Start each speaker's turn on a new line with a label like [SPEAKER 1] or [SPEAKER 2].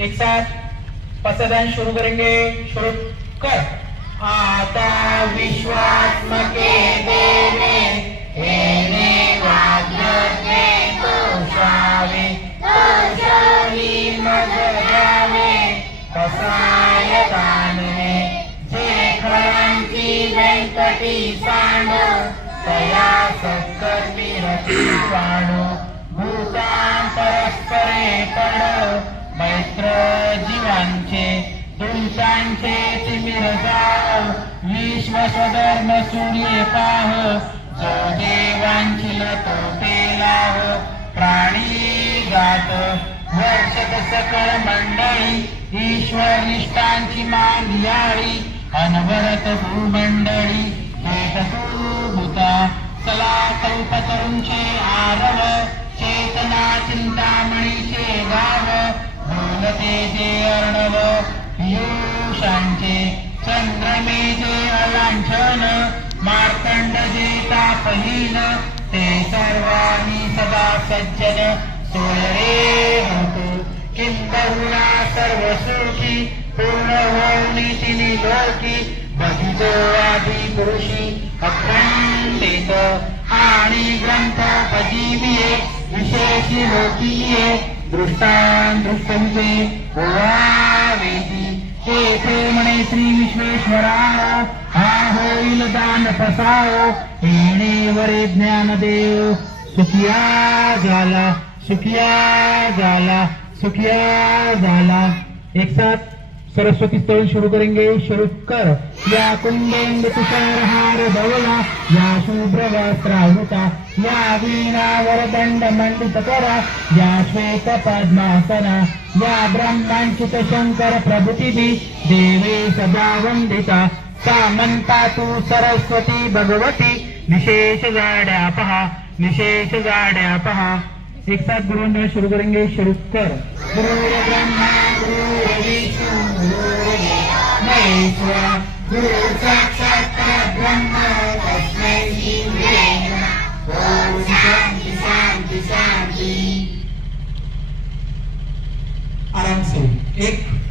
[SPEAKER 1] एक साथ पसदान शुरू करेंगे शुरू कर। आता विश्वात्मके देने हेने वाद्यते तोषावे तोषावी मग द्यावे कसाय दानवे जे खरांची व्यंकटी सांडो तया सत्कर्मी रती वाणो। भूतां जीवांचे तुमचांचे तिमिर जाव विश्व स्वधर्म सूर्य पाह. जो देवांची लतो ते लाव प्राणी गात. वर्षक सकळ मंडळी. ईश्वर निष्ठांची मांडियाळी अनवरत भूमंडळी. भूता चला कल्पतरुंचे आरव. चेतना चिंतामणीचे बोलते जे अर्णव पियुषांचे चंद्रमेजे अलांछन मार्तंड जे तापहीन ते सर्वांनी सदा सज्जन सोयरे होतो. किंबहुना सर्व सुखी पूर्ण होऊनी तिने लोकी बघितो आधी पुरुषी अखंडित आणि ग्रंथ पजीवीये विशेषी लोकीये दृष्टान दृष्टंचे वेदी तेथे म्हणे श्री विश्वेश्वरा हा होईल दान फसाओ येणे वरे ज्ञानदेव सुखिया झाला सुखिया झाला सुखिया झाला एक साथ। सरस्वती स्तवन शुरू करेंगे शुरू कर। या कुंडेंद तुषार हार धवला या शुभ्र वस्त्रावृता या वीणा वरदंड मंडित करा या श्वेत पद्मासना या ब्रह्मांचित शंकर प्रभृती देवी सदा वंदिता। सा म्हणता तू सरस्वती भगवती विशेष जाड्या पहा विशेष जाड्या पहा एक साथ गुरुवंदना शुरू करेंगे शुरू कर। गुरु ब्रह्मा ini aransu ek